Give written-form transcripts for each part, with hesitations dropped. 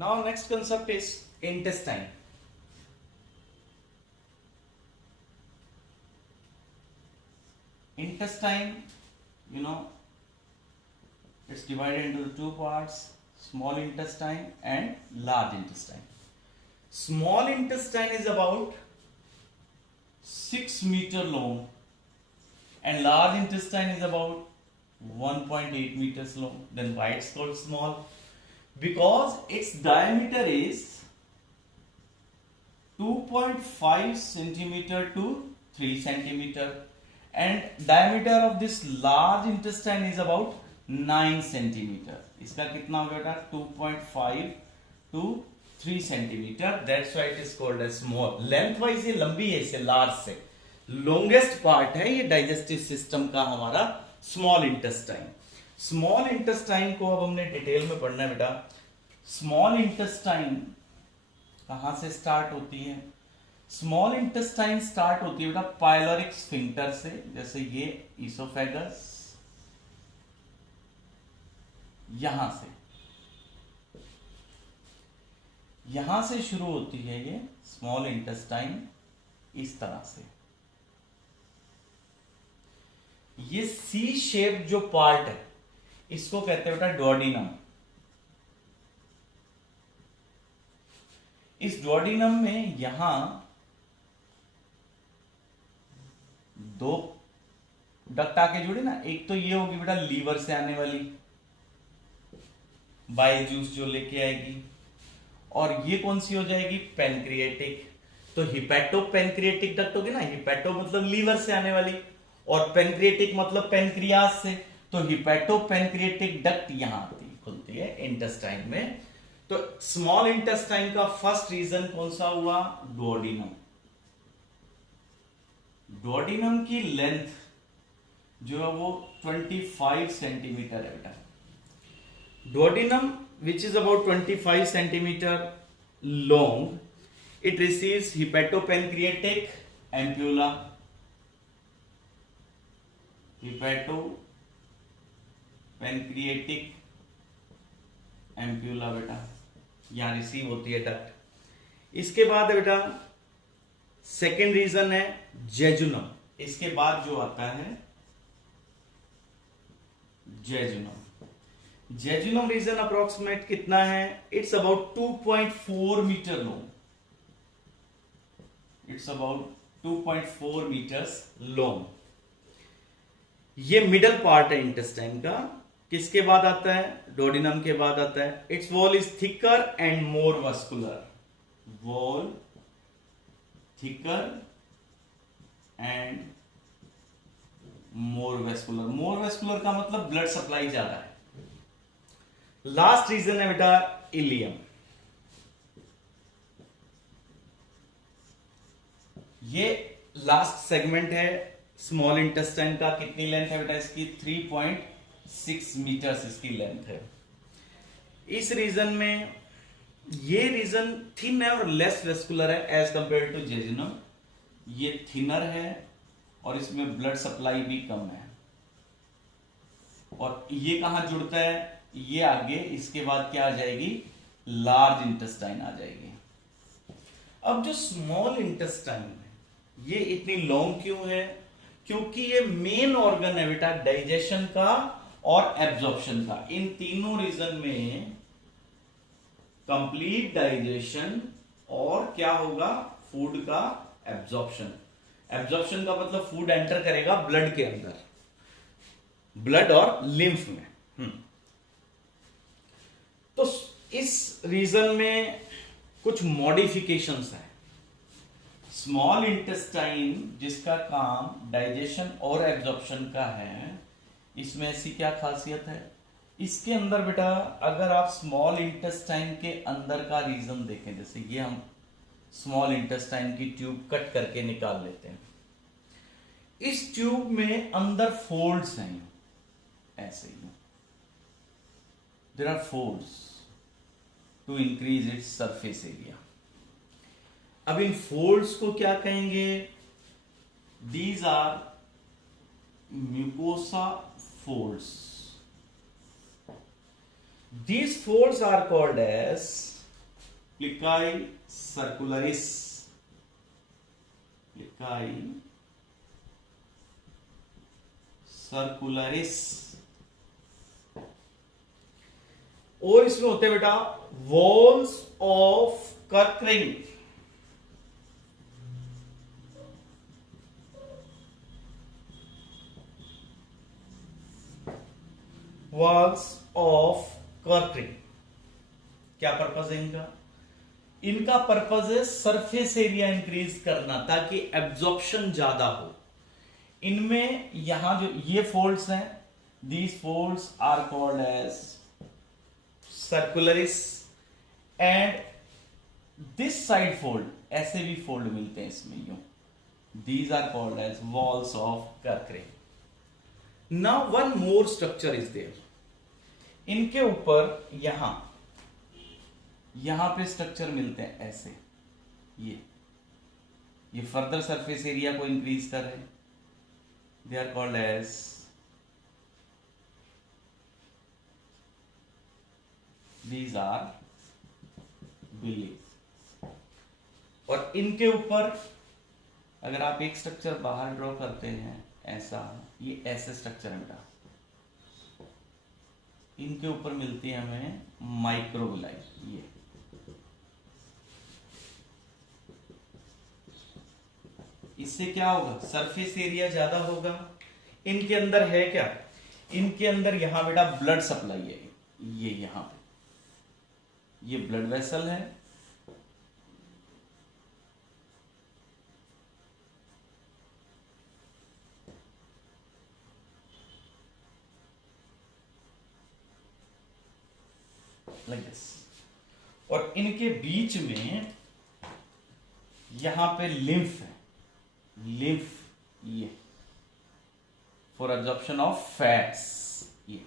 Now next concept is intestine. Intestine, you know, it's divided into the two parts, small intestine and large intestine. Small intestine is about 6 meter long and large intestine is about 1.8 meters long. Then why it's called small? Because its diameter is 2.5 centimeter to 3 centimeter and diameter of this large intestine is about 9 centimeter. इसका कितना होगा बेटा? 2.5 to 3 centimeter. That's why it is called as small. Length wise ये लंबी है, इसे large से longest part है ये digestive system का हमारा small intestine. Small intestine को अब हमने डिटेल में पढ़ना है बेटा. Small intestine कहां से स्टार्ट होती है? स्मॉल इंटेस्टाइन स्टार्ट होती है बेटा पाइलोरिक स्फिंक्टर से, जैसे ये इसोफेगस, यहां से शुरू होती है ये स्मॉल इंटेस्टाइन इस तरह से. ये सी शेप जो पार्ट है इसको कहते हैं बेटा डुओडेनम. इस डुओडेनम में यहां दो डक्ट आके जुड़े ना. एक तो ये होगी बेटा लीवर से आने वाली बाइल जूस जो लेके आएगी, और ये कौन सी हो जाएगी? पेनक्रिएटिक. तो हिपैटो पेनक्रिएटिक डक्ट होगी ना. हिपैटो मतलब लीवर से आने वाली और पेनक्रिएटिक मतलब पेनक्रियास से. तो हिपैटो पेनक्रिएटिक डक्ट यहां आती खुलती है इंटेस्टाइन में. तो स्मॉल इंटेस्टाइन का फर्स्ट रीजन कौन सा हुआ? डुओडेनम. डुओडेनम की लेंथ जो है वो 25 सेंटीमीटर है बेटा. Duodenum which is about 25 centimeter long, it receives hepatopancreatic ampulla. hepatopancreatic ampulla बेटा यहां रिसीव होती है डक्ट. इसके बाद बेटा सेकेंड रीजन है जेजुनम. इसके बाद जो आता है जेजुनम. जेजुनम रीजन अप्रोक्सीमेट कितना है? It's about 2.4 meter long. It's about 2.4 meters long. ये मिडल पार्ट है इंटेस्टाइन का. किसके बाद आता है? डुओडेनम के बाद आता है. It's wall is thicker and more vascular. Wall thicker and more vascular. More vascular का मतलब ब्लड सप्लाई ज्यादा है. लास्ट रीजन है बेटा इलियम. ये लास्ट सेगमेंट है स्मॉल इंटेस्टाइन का. कितनी लेंथ है बेटा इसकी? 3.6 मीटर्स इसकी लेंथ है. इस रीजन में ये रीजन थिन है और लेस वेस्कुलर है एज कंपेयर टू जेजुनम. ये थिनर है और इसमें ब्लड सप्लाई भी कम है. और ये कहां जुड़ता है? ये आगे इसके बाद क्या आ जाएगी? लार्ज इंटेस्टाइन आ जाएगी. अब जो स्मॉल इंटेस्टाइन है ये इतनी लॉन्ग क्यों है? क्योंकि ये मेन ऑर्गन है बेटा डाइजेशन का और एब्जॉर्प्शन का. इन तीनों रीजन में कंप्लीट डाइजेशन और क्या होगा? फूड का एब्जॉर्प्शन. एब्जॉर्प्शन का मतलब फूड एंटर करेगा ब्लड के अंदर, ब्लड और लिम्फ में. तो इस रीजन में कुछ मॉडिफिकेशंस हैं. स्मॉल इंटेस्टाइन जिसका काम डाइजेशन और एब्जॉर्प्शन का है, इसमें ऐसी क्या खासियत है? इसके अंदर बेटा अगर आप स्मॉल इंटेस्टाइन के अंदर का रीजन देखें, जैसे ये हम स्मॉल इंटेस्टाइन की ट्यूब कट करके निकाल लेते हैं. इस ट्यूब में अंदर फोल्ड्स हैं ऐसे ही. There are folds to increase its surface area. अब इन फोल्ड्स को क्या कहेंगे? These are mucosa folds. These folds are called as plicae circulares, plicae circulares. और इसमें होते हैं बेटा valves of Kerckring, valves of Kerckring. क्या पर्पज है इनका? इनका पर्पज है सरफेस एरिया इंक्रीज करना ताकि एब्जॉर्प्शन ज्यादा हो। इनमें यहां जो ये फोल्ड्स हैं, these folds are called as circulares, and this side fold, ऐसे भी फोल्ड मिलते हैं इसमें यूं, these are called as valves of Kerckring. Now one more structure is there, इनके ऊपर यहां पे स्ट्रक्चर मिलते हैं ऐसे, ये फर्दर सरफेस एरिया को इंक्रीज कर रहे हैं, they are called as these are villi. और इनके ऊपर अगर आप एक स्ट्रक्चर बाहर ड्रॉ करते हैं ऐसा, ये ऐसे स्ट्रक्चर है बेटा, इनके ऊपर मिलती है हमें माइक्रोविलाई। ये इससे क्या होगा? सरफेस एरिया ज्यादा होगा। इनके अंदर है क्या? इनके अंदर यहां बेटा ब्लड सप्लाई है, ये यहां पे ये ब्लड वेसल है, लाइक दिस। और इनके बीच में यहां पे लिम्फ है, लिम्फ, ये फॉर एब्जॉर्प्शन ऑफ फैट्स। ये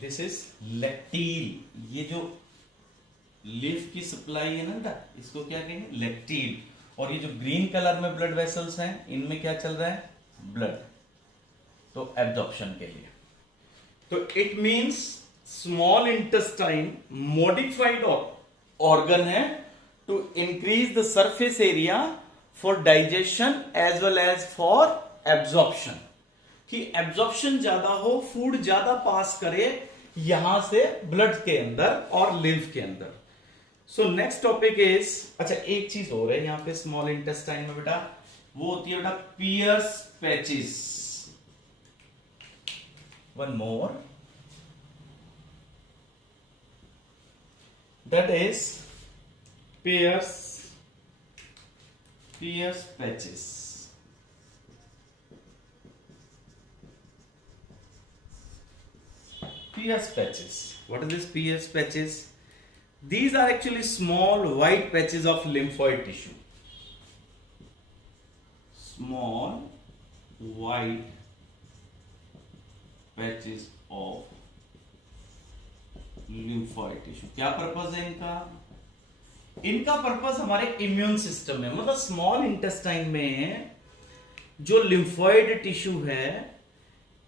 दिस इज लैक्टील। ये जो लिम्फ की सप्लाई है ना बेटा, इसको क्या कहेंगे? लैक्टील। और ये जो ग्रीन कलर में ब्लड वेसल्स हैं, इनमें क्या चल रहा है? ब्लड, तो एब्जॉर्प्शन के लिए। तो it means small intestine modified organ है to increase the surface area for digestion as well as for absorption, कि एब्जॉर्प्शन ज्यादा हो, फूड ज्यादा पास करे यहां से ब्लड के अंदर और लिम्फ के अंदर। सो नेक्स्ट टॉपिक इज, अच्छा एक चीज और है यहां पे स्मॉल इंटेस्टाइन में बेटा, वो होती है बेटा Peyer's patches. One more, that is Peyer's patches. Pierce patches. What is this Pierce patches? These are actually small white patches of lymphoid tissue. Small white patches of lymphoid tissue. क्या purpose है इनका? इनका purpose हमारे immune system में, मतलब small intestine में जो lymphoid tissue है,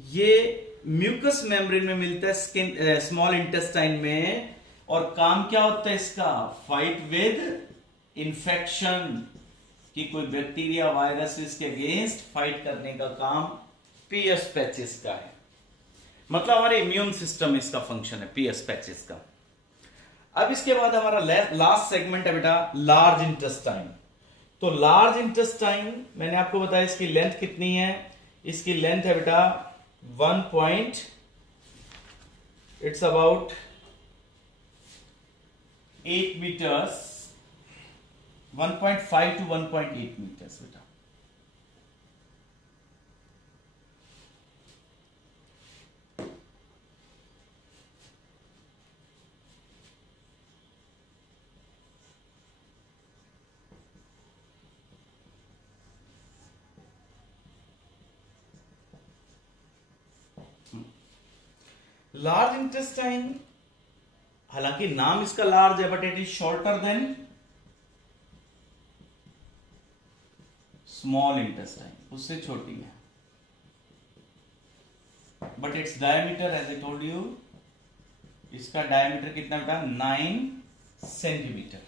ये म्यूकस मेम्ब्रेन में मिलता है, स्किन स्मॉल इंटेस्टाइन में। और काम क्या होता है इसका? फाइट विद इंफेक्शन, कि कोई बैक्टीरिया वायरस के अगेंस्ट फाइट करने का काम पीएस पैचेस का है। मतलब हमारे इम्यून सिस्टम इसका फंक्शन है पीएस पैचेस का। अब इसके बाद हमारा लास्ट सेगमेंट है बेटा लार्ज इंटेस्टाइन। तो लार्ज इंटेस्टाइन मैंने आपको बताया इसकी लेंथ कितनी है? इसकी लेंथ है बेटा it's about 8 meters, 1.5 to 1.8 meters बेटा। लार्ज इंटेस्टाइन, हालांकि नाम इसका लार्ज है but it is shorter than small intestine उससे छोटी है, but its diameter as I told you, इसका डायमीटर कितना बेटा 9 सेंटीमीटर।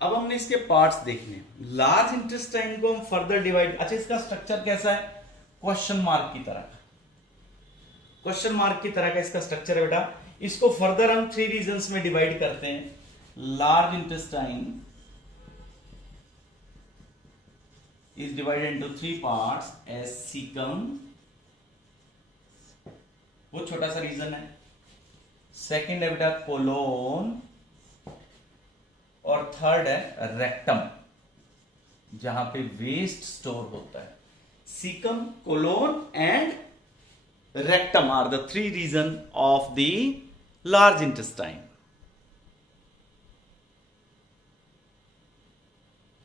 अब हमने इसके पार्ट्स देखने। लार्ज इंटेस्टाइन को हम फर्दर डिवाइड, अच्छा इसका स्ट्रक्चर कैसा है, क्वेश्चन मार्क की तरह का, क्वेश्चन मार्क की तरह का इसका स्ट्रक्चर है बेटा। इसको फर्दर हम 3 रीजन्स में डिवाइड करते हैं। Large intestine is divided into 3 parts as cecum, वो छोटा सा रीजन है। सेकंड है बेटा कोलोन, और थर्ड है रेक्टम, जहां पे वेस्ट स्टोर होता है। Caecum, colon and rectum are the 3 region of the large intestine.